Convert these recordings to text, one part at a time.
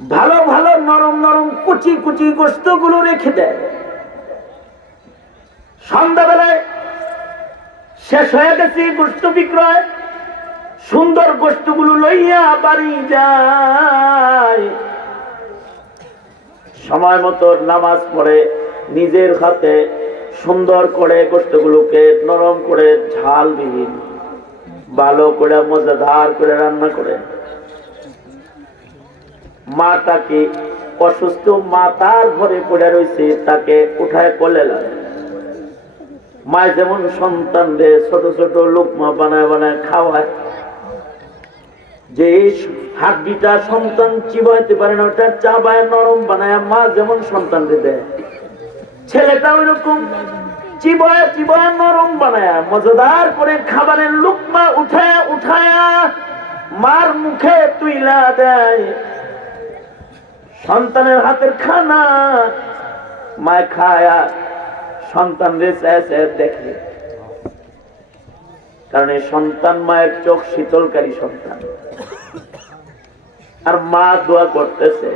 ভালো ভালো নরম নরম কুচি কুচি গোস্তগুলো রেখে দেয়। সন্ধ্যাবেলায় শেষ হয়ে গেছে গোস্ত বিক্রয়। সুন্দর গোস্তগুলো লইয়া বাড়ি যায়। সময় মতো নামাজ পড়ে নিজের হাতে সুন্দর করে গোস্তগুলোকে নরম করে ঝালবিহীন ভালো করে মজাদার করে রান্না করে। মা তাকে অসুস্থ মা তার ঘরে পড়ে রয়েছে, তাকে উঠায় কোলে লাগে মা যেমন সন্তানদের ছোট ছোট লোকমা বানায় বানায় খাওয়ায়, যে হাড্ডিটা সন্তান চিবাইতে পারে না, ওটা চাবায় নরম বানায়, মা যেমন সন্তানদের দেয়। ছেলেটা ওই রকম চিবায় চিবায় নরম বানায়, মজাদার করে খাবারের লুকমা উঠায় উঠায়, মার মুখে তুইলা দেয়। সন্তানের হাতের খানা। মায় খায়া সন্তান দেখে কারণ এই সন্তান মায়ের চোখ শীতলকারী সন্তান। আর মা দোয়া করতেছে,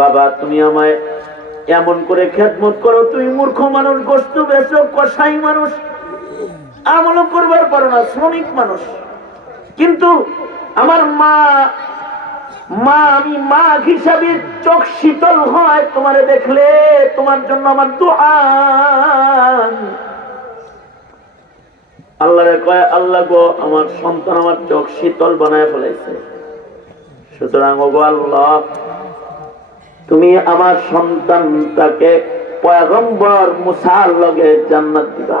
বাবা, তুমি আমায় এমন করে খেদমত করো তুই মূর্খ মানুষ, গোস্ত বেচো কষাই মানুষ, আমলও করবার পারো না, শ্রমিক মানুষ। কিন্তু আমার মা মা, আমি মা হিসাবে চোখ শীতল হয়, তোমারে দেখলে তোমার জন্য আমার দোয়া। আল্লাহরে কয়, আল্লাহ গো, আমার সন্তান আমার চোখ শীতল বানায় ফেলাইছে। সুতরাং ওগো আল্লাহ, তুমি আমার সন্তানটাকে পয়গম্বর মুসার লগে জান্নাত দিবা।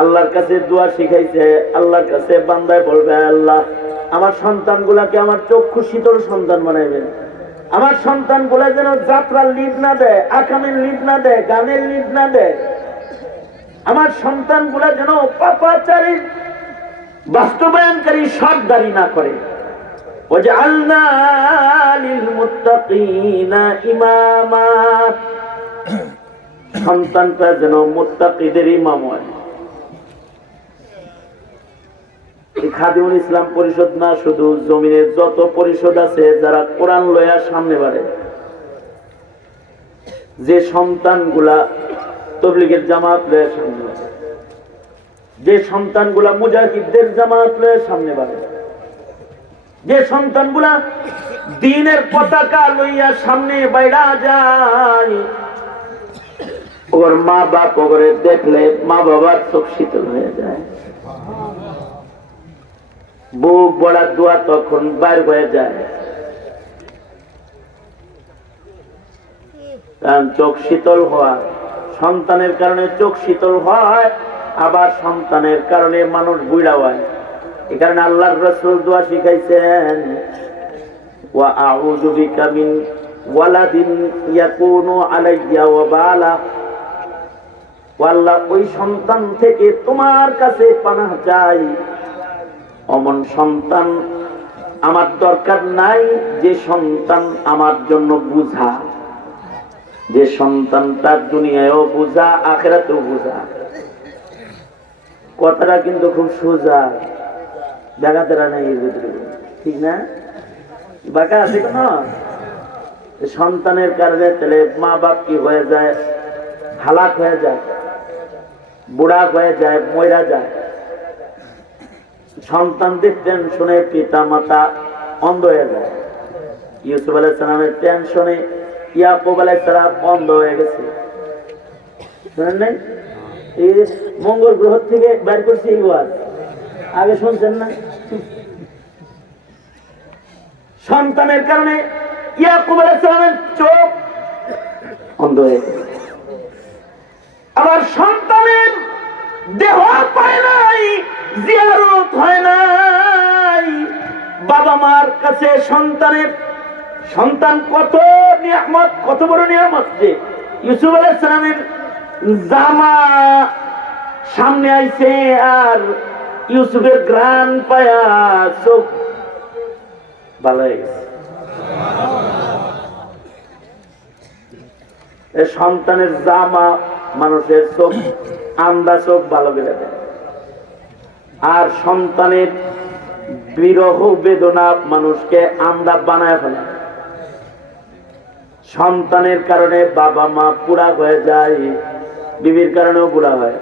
আল্লাহর কাছে দোয়া শিখাইছে, আল্লাহর কাছে বান্দায় বলবে আল্লাহ, আমার সন্তান গুলাকে আমার চক্ষু শীতল সন্তান বানাইবেন। আমার সন্তানগুলা যেন যাত্রার লিড না দেয়, আকামের লিড না দেয়, গানের লিড না দেয়। আমার সন্তানগুলা যেন পাপাচারী, বাস্তবায়নকারী সব দাঁড়ি না করে। ও যে আল্লাহ ইমামা। সন্তানটা যেন মুত্তাকিদের ইমাম হয় এই ইসলাম পরিষদ না, শুধু যত পরিষদ আছে, যারা কোরআন লয়া সামনে বাড়ে। যে সন্তানগুলা তবলিগের জামাত লয়া সামনে বাড়ে। যে সন্তানগুলা মুজাহিদদের জামাত লয়া সামনে বাড়ে। যে সন্তানগুলা দিনের পতাকা লইয়া সামনে বাইরা যায়, ওর মা বাপ ওরে দেখলে মা বাবার চোখ শীতল হয়ে যায়। বুক বড়া দোয়া তখন বাইর হয়ে যায়। কারণ চোখ শীতল হওয়া, সন্তানের কারণে চোখ শীতল হয়, আবার সন্তানের কারণে মানুষ বুড়া হয়। এই কারণে আল্লাহর রসুল দোয়া শিখাইছেন আল্লাহ ওই সন্তান থেকে তোমার কাছে পানা চাই। অমন সন্তান আমার দরকার নাই, যে সন্তান আমার জন্য বুঝা। যে সন্তান তার দুনিয়ায়ও বুঝা, আখেরাতেও বুঝা। কথাটা কিন্তু খুব সোজা। দেখাতেরা নেই ঠিক না? বাঁকা আছে কেন? সন্তানের কারণে তাহলে মা বাপ কি হয়ে যায়? হালাক হয়ে যায়। বুড়া হয়ে যায় ময়রা যায়। সন্তানদের টেনশনে পিতা মাতা অন্ধ হয়ে যায়। ইউসুফ আলাইসালামের টেনশনে ইয়াকুব আলাইসালাম অন্ধ হয়ে গেছে। শুনেন নাই? এই মঙ্গল গ্রহ থেকে বের করছি এই আগে শুনছেন না? সন্তানের কারণে ইয়াকুব আলাইসালামের চোখ অন্ধ হয়ে গেছে। আবার সন্তানের দেহ পায় নাই। জিয়ারত হয় নাই। বাবা মার কাছে সন্তানের, সন্তান কত নিয়ামত, কত বড় নিয়ামত যে। ইউসুফ আলাইসালামের জামা সামনে আইছে আর ইউসুফের গ্রান পায়া চোখ ভালো সন্তানের জামা মানুষের চোখ, আন্দা চোখ ভালো করে দেয় আর সন্তানের বিরহ বেদনা মানুষকে আন্দা বানায় ফেলে। সন্তানের কারণে বাবা মা পুরা হয়ে যায়, বিবির কারণেও বুড়া হয়।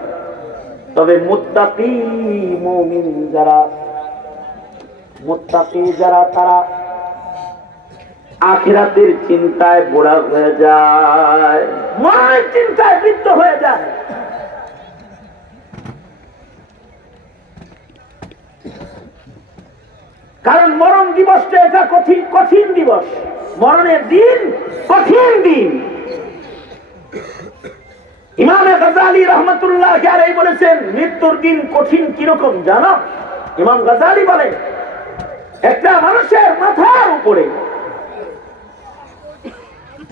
তবে মুত্তাকি মুমিন যারা, মুত্তাকি যারা তারা আখিরাতের চিন্তায় বুড়া হয়ে যায়। মরণের চিন্তায় বৃদ্ধ হয়ে যায়। কারণ মরণ দিবসটা এটা কঠিন কঠিন দিবস। মরণের দিন কঠিন দিন। ইমামে গাজালি রহমতুল্লাহ আলাই বলেছেন, মৃত্যুর দিন কঠিন কীরকম জানো? ইমাম গাজালি বলে একটা মানুষের মাথার উপরে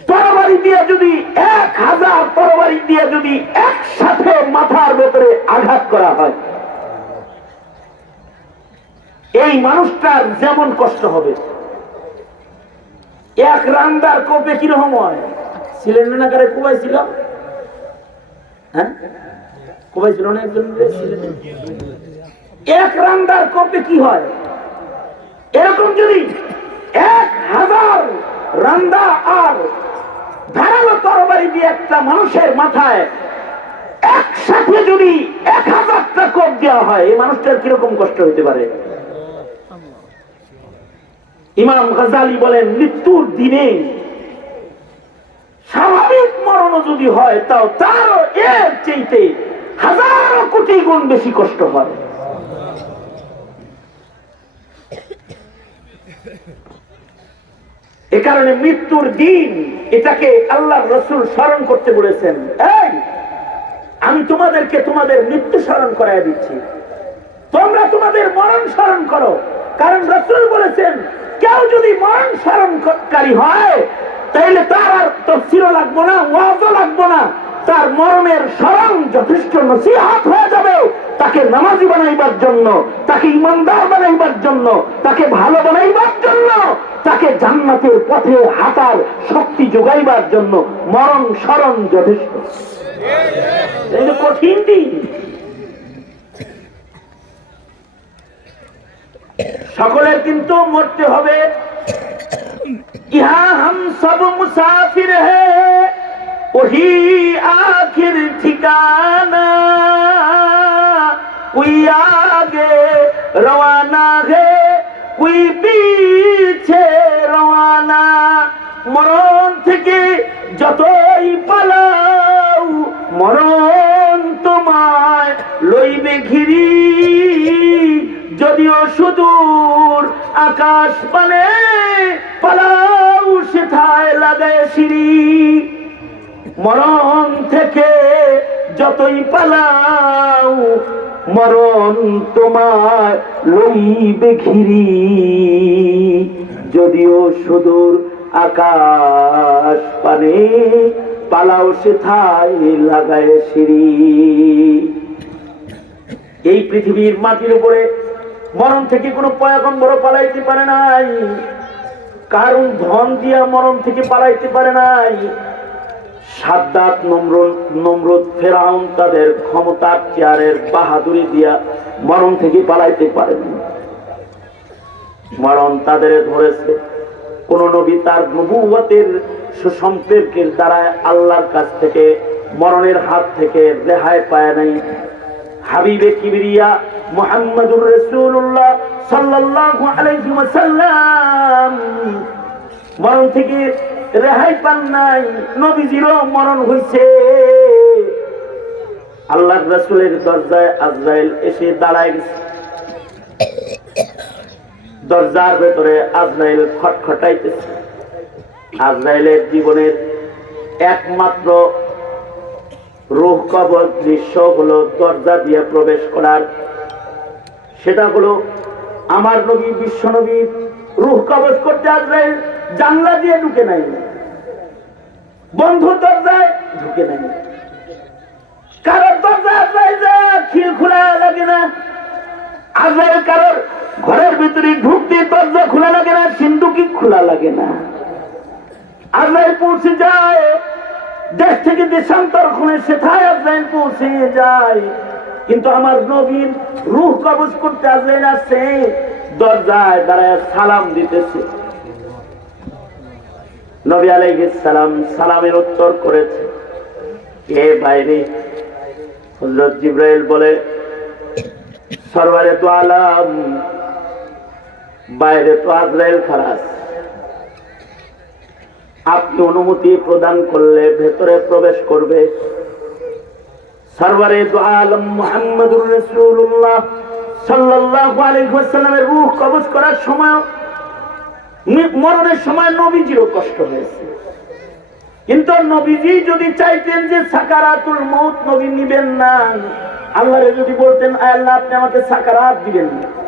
তরবারি দিয়ে যদি এক হাজার তরবারি দিয়ে যদি একসাথে মাথার ভেতরে আঘাত করা হয় এই মানুষটার যেমন কষ্ট হবে। এক রান্দার কোপে কীরকম হয়? সিলিন্ডারে কুবাই ছিল? হ্যাঁ? কুবাই ছিল না একজন এক রান্দার কোপে কি হয়? এরকম যদি এক হাজার রান্দা আর ধারালো তরবারি দিয়ে একটা মানুষের মাথায় একসাথে যদি এক হাজারটা কোপ দেওয়া হয়, এই মানুষটার কীরকম কষ্ট হতে পারে? ইমাম গাজালি বলেন, মৃত্যুর দিনে স্বাভাবিক মরণ যদি হয়, তাও তারও এর চাইতে হাজারো কোটি গুণ বেশি কষ্ট হয়। এ কারণে মৃত্যুর দিন এটাকে আল্লাহ রসুল স্মরণ করতে বলেছেন। এই, আমি তোমাদেরকে তোমাদের মৃত্যু স্মরণ করাই দিচ্ছি। তোমরা তোমাদের মরণ স্মরণ করো। কারণ রসুল বলেছেন কেউ যদি মরণ স্মরণকারী হয় তাইলে তার আর তফসিরও লাগবো না ওয়াজও লাগবো না। তার মরণের স্মরণ যথেষ্ট নসিহাত হয়ে যাবে। তাকে নামাজি বানাইবার জন্য তাকে ইমানদার বানাইবার জন্য তাকে ভালো বানাইবার জন্য তাকে জান্নাতের পথে হাঁটার শক্তি যোগাইবার জন্য মরণ স্মরণ যথেষ্ট। কঠিন দিন। সকলের কিন্তু মরতে হবে। ইহা হাম সব মুসাফির হে, ওহি আখির ঠিকানা। কোই আগে রওয়ানা হে, কুই পিছে রওয়ানা। মরণ থেকে যতই পালাও, মরণ তোমায় লইবে ঘিরি। যদিও সুদূর আকাশ পানে, পালাও সেথায় লাগায় সিঁড়ি। মরণ থেকে যতই পালাও, মরণ তোমার লইবে ঘিরি। যদিও সুদূর আকাশ পানে, পালাও সেথায় লাগায় সিঁড়ি। এই পৃথিবীর মাটির উপরে মরণ থেকে কোনো পয়াগম্বর পালাইতে পারে নাই। কারণ ধন দিয়া মরণ থেকে পালাইতে পারে নাই। সাদ্দাত নমরুদ নমরুদ, ফেরাউন তাদের ক্ষমতার চেয়ারের বাহাদুরি দিয়া মরণ থেকে পালাইতে পারেন মরণ তাদের ধরেছে। কোন নবী তার নবুয়তের সুসম্পর্কের দ্বারা আল্লাহর কাছ থেকে মরণের হাত থেকে রেহাই পায় নাই। হাবিবে কিবরিয়া মুহাম্মদুর রাসূলুল্লাহ সাল্লাল্লাহু আলাইহি ওয়াসাল্লাম। মরণ থেকে রেহাই পান নাই, নবীজিরও মরণ হইছে। আল্লাহর রাসূলের দরজায় আজরাইল এসে দাঁড়ায় গেছে। দরজার ভেতরে আজরাইল খটখটাইতেছে। আজরাইলের জীবনের একমাত্র রুহ কবর দৃশ্য হলো দরজা দিয়ে প্রবেশ করার। সেটা হলো আমার নবী, বিশ্ব নবীর রুহ কবজ করতে আজরাইল জানলা দিয়ে ঢুকে নাই। বন্ধু দরজায় ঢুকে নাই। কারোর দরজা আজরাইল যে খিল খোলা লাগে না। আজরাইল কারোর ঘরের ভিতরে ঢুকতে দরজা খোলা লাগে না সিন্ধুকি খোলা লাগে না। আজরাইল পৌঁছে যায় দেশ থেকে দেশান্তর খুনে সেথায় আজরাইল পৌঁছে যায়। কিন্তু আমার নবীর রুহ কবজ করতে আজরাইল আসছে, দরজায় দাঁড়ায় সালাম দিতেছে। নবী সালাম সালামের উত্তর করেছে। কে বাইরে হযরত জিব্রাইল বলে সরওয়ারে তো আলাম, বাইরে তো আজরাইল খারাস আপনি অনুমতি প্রদান করলে ভেতরে প্রবেশ করবে। সরওয়ারে দু আলম মুহাম্মদুর রাসূলুল্লাহ সাল্লাল্লাহু আলাইহি ওয়াসাল্লামের রূহ কবজ করার সময় মরণের সময় নবীজিরও কষ্ট হয়েছে। কিন্তু নবীজি যদি চাইতেন যে সাকারাতুল মৌত নবী নিবেন না, আল্লাহরে যদি বলতেন আল্লাহ, আপনি আমাকে সাকারাত দিবেন না।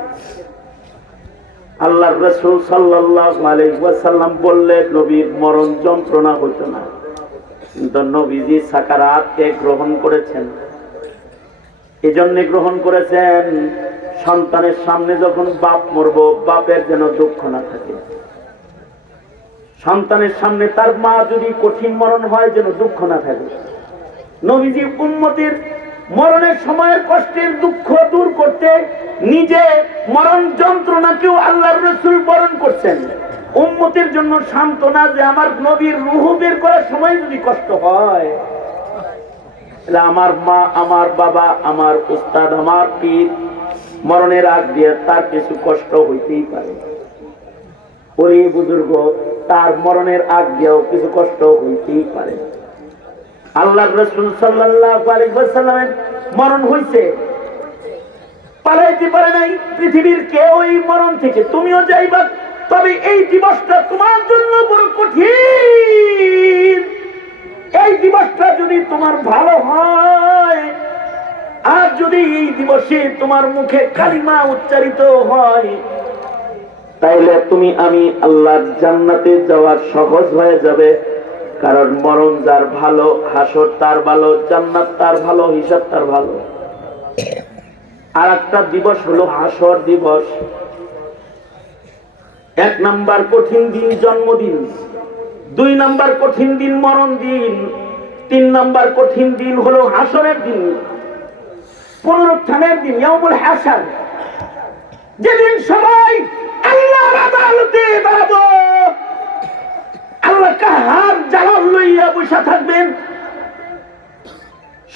আল্লাহর রসুল আলাইহি বললেন নবীর মরণ যন্ত্রণা হতো না। কিন্তু নবীজি সাকারাতকে গ্রহণ করেছেন। এজন্য গ্রহণ করেছেন, সন্তানের সামনে যখন বাপ মরব, বাপের যেন দুঃখ না থাকে। সন্তানের সামনে তার মা যদি কঠিন মরণ হয়, যেন দুঃখ না থাকে। নবীজি উন্মতির মরণের সময়ের কষ্টের দুঃখ দূর করতে নিজে মরণ যন্ত্রণাকেও আল্লাহর রসুল বরণ করছেন। উম্মতের জন্য সান্ত্বনা যে আমার নবীর রুহু বের করার সময় যদি কষ্ট হয় আমার মা, আমার বাবা, আমার উস্তাদ, আমার পীর মরণের আগ দিয়ে তার কিছু কষ্ট হইতেই পারে। ওই বুজুর্গ, তার মরণের আগ দিয়েও কিছু কষ্ট হইতেই পারে। আল্লাহ রসুল ওয়াসাল্লামের মরণ হইছে। পালাইতে পারে নাই। পৃথিবীর কেউ এই মরণ থেকে তুমিও যাইবা, তবে এই দিবসটা তোমার জন্য বড় কঠিন। এই দিবসটা যদি তোমার ভালো হয়, আর যদি এই দিবসে তোমার মুখে কালিমা উচ্চারিত হয়, তাইলে তুমি আমি আল্লাহর জান্নাতে যাওয়ার সহজ হয়ে যাবে। কারণ মরণ যার ভালো, হাসর তার ভালো, জান্নাত তার ভালো, হিসাব তার ভালো। আর একটা দিবস হলো হাসর দিবস। এক নাম্বার কঠিন দিন জন্মদিন, দুই নাম্বার কঠিন দিন মরণ দিন তিন নাম্বার কঠিন দিন হলো হাসরের দিন। পুনরুত্থানের দিন ইয়ামুল হাসার। যেদিন সবাই আল্লাহর আদালতে দাঁড়াবো আল্লাহ কাহার জালাল লইয়া বসে থাকবেন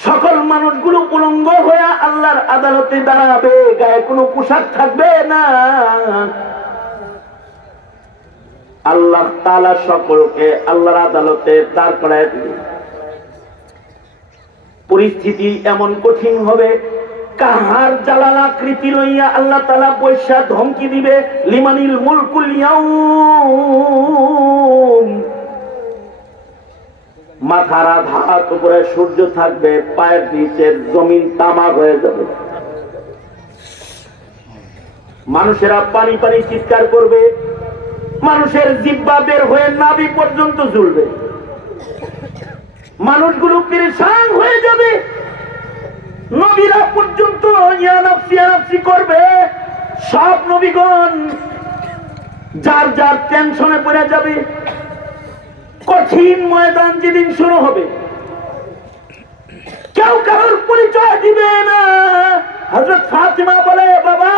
সকল মানুষগুলো উলঙ্গ হয়ে আল্লাহর আদালতে দাঁড়াবে, গায়ে কোনো পোশাক থাকবে না। আল্লাহ তালা সকলকে আল্লাহর আদালতে দাঁড় করায় দিবে। পরিস্থিতি এমন কঠিন হবে, কাহার জালালা কৃতি লইয়া আল্লাহ তালা পয়সা ধমকি দিবে, লিমানিল মুলকুল ইয়াউম। মাথার আঘাত উপরে সূর্য থাকবে, পায়ের নিচের জমিন তামাক হয়ে যাবে। মানুষেরা পানি পানি চিৎকার করবে, মানুষের জিব্বা বের হয়ে নাবি পর্যন্ত ঝুলবে। মানুষগুলো পেরেশান হয়ে যাবে। নবীরা পর্যন্ত করবে। সব নবীগণ যার যার টেনশনে পড়ে যাবে। কঠিন ময়দান যেদিন শুরু হবে, কেউ কারোর পরিচয় দিবে না। হজরত ফাতিমা বলে, বাবা,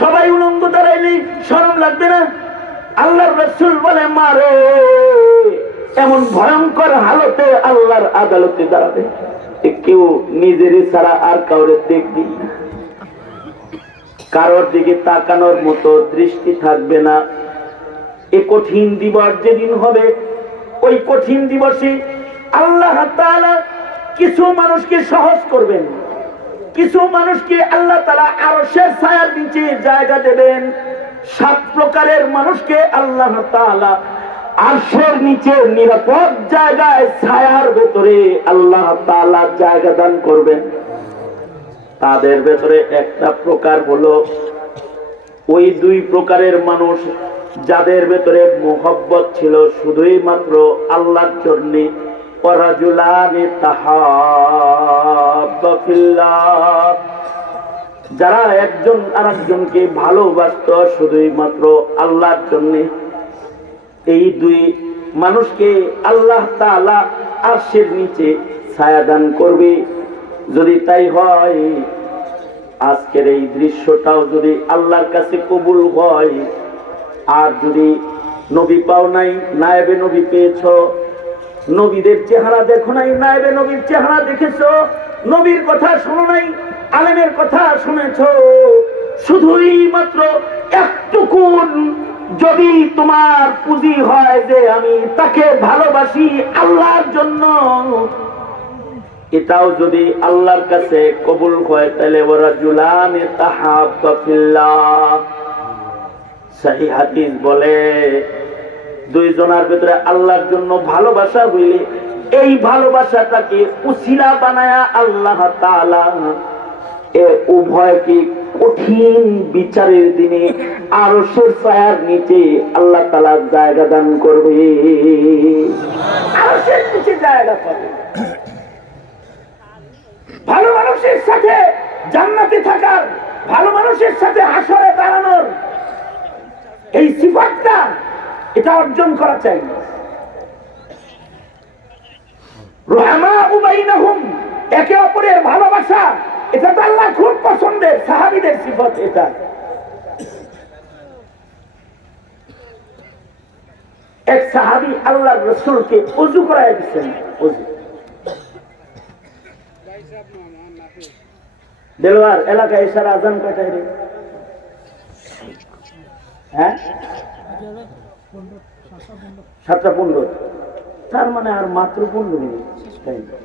সবাই উলঙ্গ দাঁড়াইলি সরম লাগবে না। আল্লাহর রসুল বলে, মারে, এমন ভয়ঙ্কর হালতে আল্লাহর আদালতে দাঁড়াবে। কেউ নিজেরই ছাড়া আর কাউরে দেখবি কারোর দিকে তাকানোর মতো দৃষ্টি থাকবে না এ কঠিন দিবস যেদিন হবে, ওই কঠিন দিবসে আল্লাহ কিছু মানুষকে সহজ করবেন। কিছু মানুষকে আল্লাহ তালা আরও শেষ ছায়ার নিচে জায়গা দেবেন। সাত প্রকারের মানুষকে আল্লাহ তাআলা আরশের নিচে নিরাপদ জায়গায় ছায়ার ভেতরে আল্লাহ তাআলা জায়গা দান করবেন। তাদের ভেতরে একটা প্রকার হলো, ওই দুই প্রকারের মানুষ যাদের ভেতরে মোহব্বত ছিল শুধুই মাত্র আল্লাহর জন্য। যারা একজন আর একজনকে ভালোবাসত শুধুই মাত্র আল্লাহর জন্য। এই দুই মানুষকে আল্লাহ তাআলা আরশের নিচে ছায়াদান করবে। যদি তাই হয়, আজকের এই দৃশ্যটাও যদি আল্লাহর কাছে কবুল হয় আর যদি নবী পাও নাই, নায়েবে নবী পেয়েছ, নবীদের চেহারা দেখো নাই, নায়েবে নবীর চেহারা দেখেছ, নবীর কথা শোনো নাই, আলেমের কথা শুনেছ, শুধুই মাত্র একটুকুন যদি তোমার পুঁজি হয় যে আমি তাকে ভালোবাসি আল্লাহর জন্য। এটাও যদি আল্লাহর কাছে কবুল হয়, তাহলে ওরা জুলানে ফিল্লাহ সহি হাদিস বলে, দুইজনের ভিতরে আল্লাহর জন্য ভালোবাসা হইলে এই ভালোবাসাটাকে উসিলা বানায়া আল্লাহ তাআলা? এ উভয়কে কঠিন বিচারের দিনে আরশের ছায়ার নিচে আল্লাহ তাআলা জায়গা দান করবে? আরশের নিচে জায়গা পাবে। ভালো মানুষের সাথে জান্নাতে থাকার, ভালো মানুষের সাথে হাসরে দাঁড়ানোর এই সিফাতটা এটা অর্জন করা চাই। একে অপরের ভালোবাসা, এটা আল্লাহ খুব পছন্দের, সাহাবীদের সিফত এটা। এক সাহাবী আল্লাহ রসুলকে করাই দিচ্ছেন এলাকায় এসার আজান কয়টায় রে। হ্যাঁ? সাতটা পনেরো। তার মানে আর মাত্র পনেরো মিনিট। time।